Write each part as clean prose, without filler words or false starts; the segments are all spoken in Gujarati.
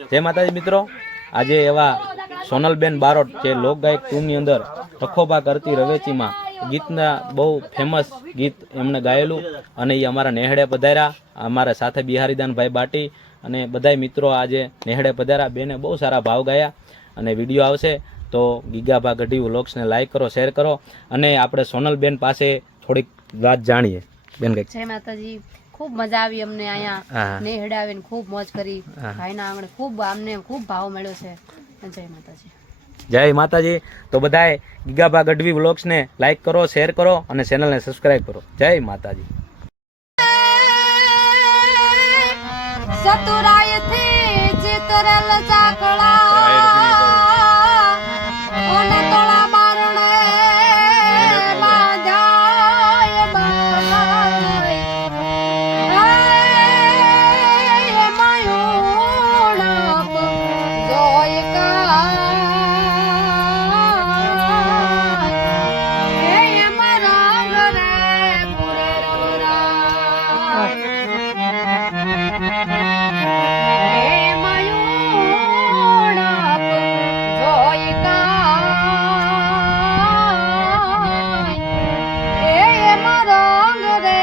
जय माताजी मित्रों, आज एवं सोनलबेन बारोट जे लोकगायक 2 ની અંદર રખોબા કરતી રવેચીમાં ગીતના બહુ ફેમસ ગીત એમણે ગાયેલું અને એ અમારા નેહડે પધાર્યા, અમારા સાથે બિહારીદાનભાઈ બાટી અને બધાય મિત્રો આજે નેહડે પધાર્યા। બેને બહુ સારા ભાવ ગાયા અને વિડીયો આવશે તો ગીગાભા ગઢી વ્લોગ્સને લાઈક કરો, શેર કરો અને આપણે સોનલબેન પાસે થોડીક વાત જાણીએ। બેન કઈક જય માતાજી, खूब मजा आई अमने आया नेहड़े आवीने खूब मौज करी भाईना आंगणे खूब आमने खूब भाव मळ्यो छे। जय माताजी। जय माताजी। तो बधाए गीगाभा गढ़वी व्लॉग्स ने लाइक करो, शेर करो और चैनल ने सब्सक्राइब करो। जय माताजी। सतुराय थी चितरल चाकड़ा ओने तोळा बारणे माजाय बाय ए मयूरप जोय का ए मरा घरे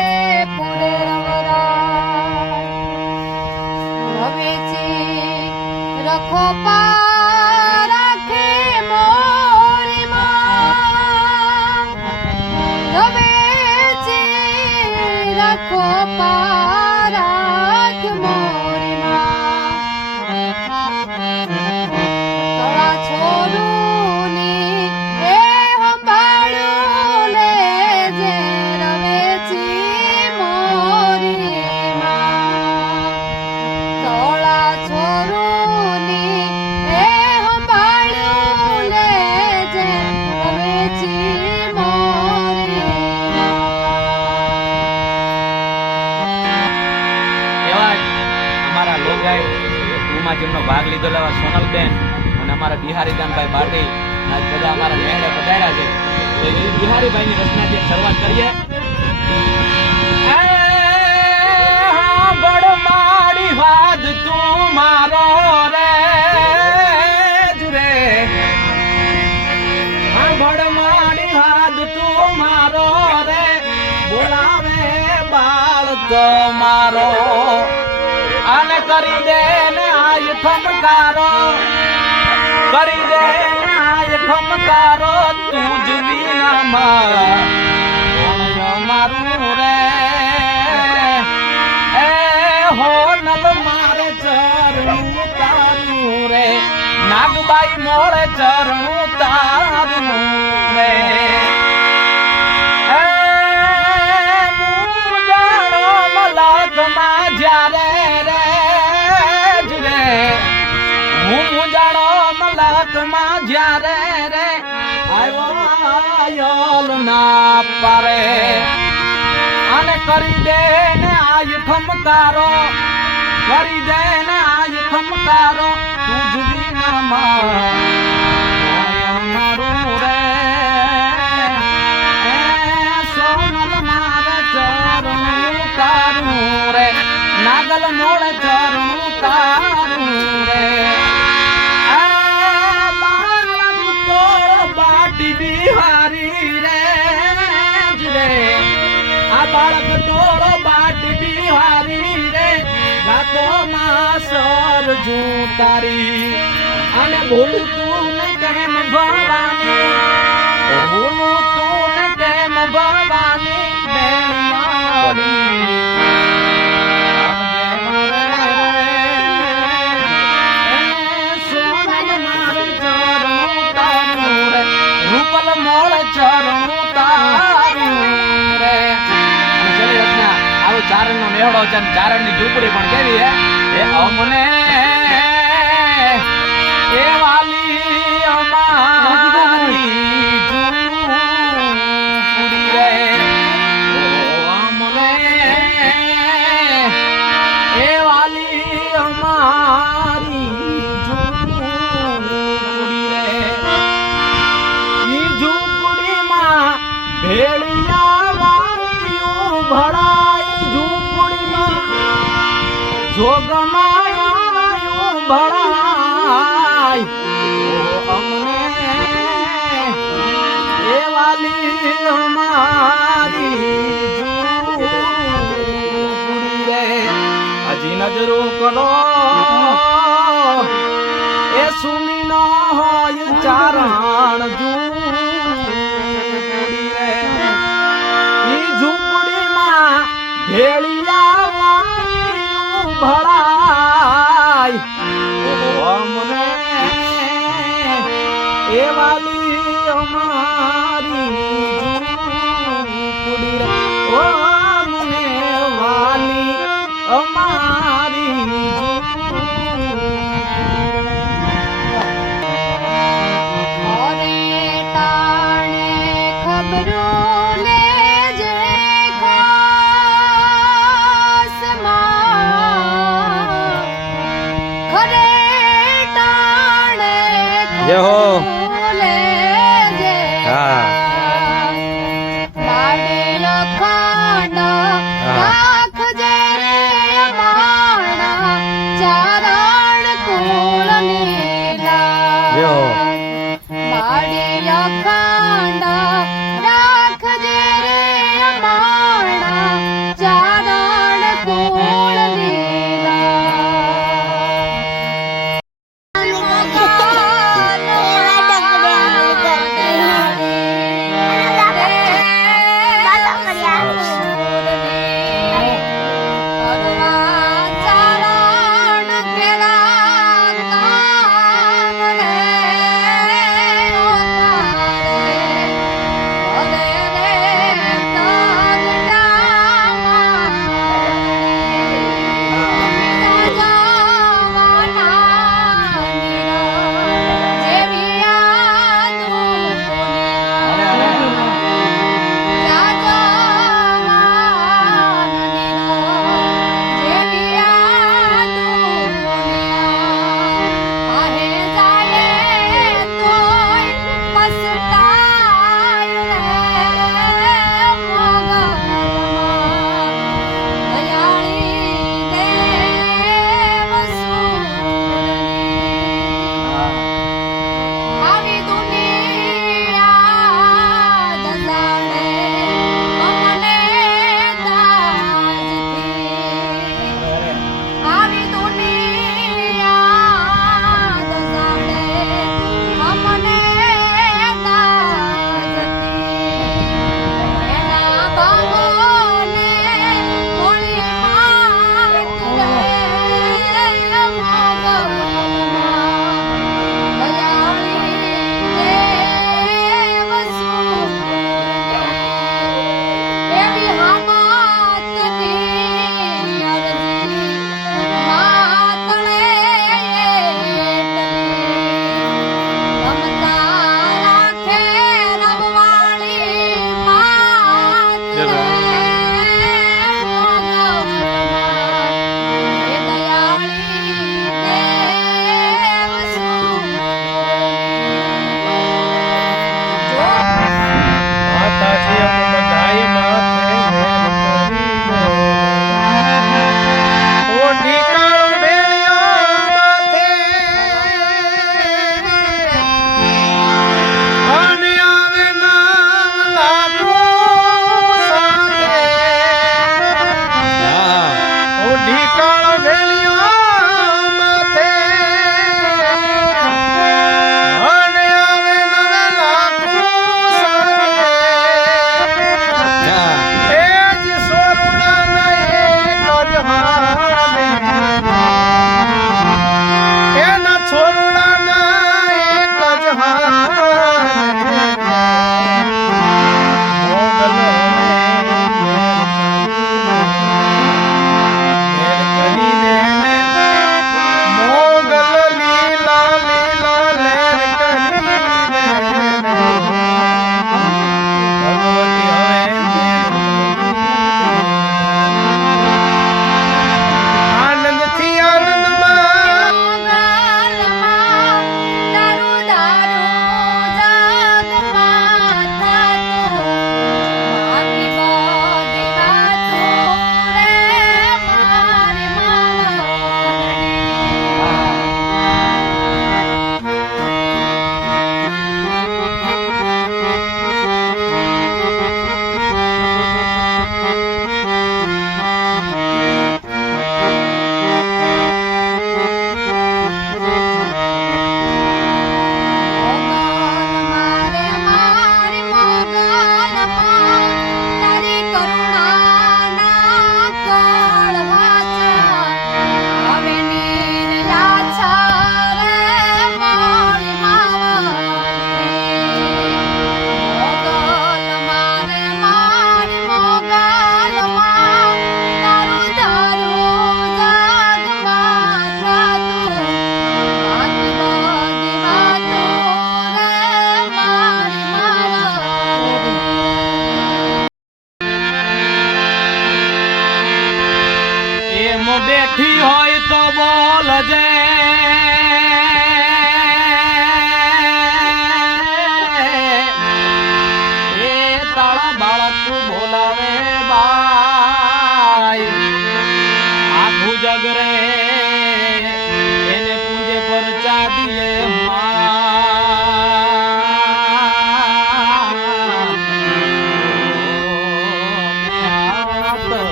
पुरेरा रखो पाराखे मोरी मां रवेची रखो पाराख मोरी मां तोड़ा छोरूनी ए हंबाळू ले जे रवेची मोरी मां तोड़ा छोरू જેમનો ભાગ લીધો લેવા સોનલબેન અને અમારા બિહારીદાનભાઈ બાટી આજ બધા અમારા નેહડે પધાર્યા છે। તો એ બિહારીભાઈની રચનાથી શરૂઆત કરીએ। બડમાડી વાદ તું મારો રે જુરે બડમાડી વાદ તું મારો રે બોલાવે બાળ તો મારો आने करी दे ने आय खमकारो करी दे ने आय खमकारो तुझ बिना मारू रे ए हो नल मारे चरणू तारू रे नागबाई मोरे चरणू तारू रे मलक मा जारे मलक मा जारे रे आयल ना पारे आने करी दे ने आज खमकारो करी दे ने आज खमकारो तुझ बिना मारू रे सोनल मारे चरणू तारू रे नागल मोड़े चरणू तारू रे बिहारी रे रे आ बालक तोड़ो बाट बिहारी रे गातो मासर जू तारी अने भूलू तू ने कहम भवानी भूलू तू ने कहम भवानी बेलियारी चरणू तारू रे आવો ચારણ નો મેળો છે ચારણ ની ઝૂંપડી પણ કેવી હે એ અમને એ વાલી અમારી ઝૂંપડી રે ઓ અમને એ વાલી અમારી ઝૂંપડી રે ઈ ઝૂંપડી માં भेड़िया वालियों भड़ाई झूपड़ी में जोगमाया અમને એ વાલી અમારી જુડી રે હજી નજરો કરો એ સુની નો હોય ચારણ જુડી રે ઈ ઝૂંપડીમાં ભેળિયા વાળું ભળાય અમને એ વાલી અમારી ઝૂંપડી રે ઓ અમને વાલી અમારી ઓરે તાણે ખબરો લેજે ખાસમાં ખરે તાણે જય હો. ખબરો લેજે માડી અખાંડ રાખજે રે અમારા ચારણ કુળની માડી અખાંડ રાખજે રે અમારા ચારણ કુળની ચારણ કેરા કામ રે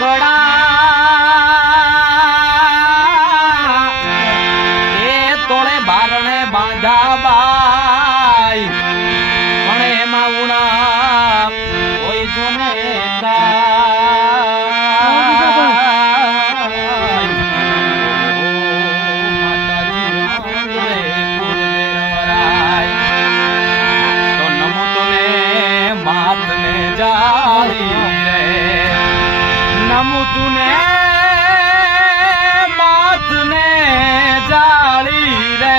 ગળા એ તોળે બારણે બાંધા બાઈ પણ એમાં ઉણા કોઈ જોને તુને માથને જાળી રે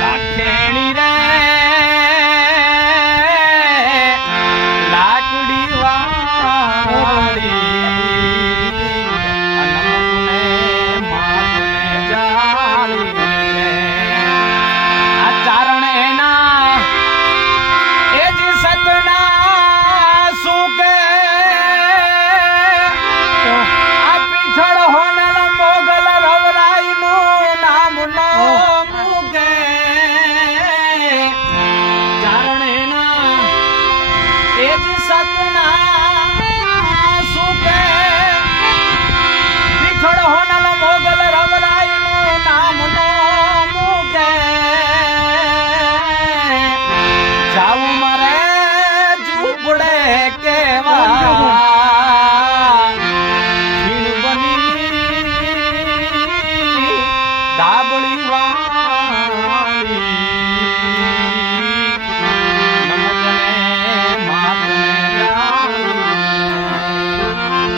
લાખેણી રે લાકડી વાળી તુને માથને જાળી રે આ ચારણ એના એ જ સતના શું કે કેવા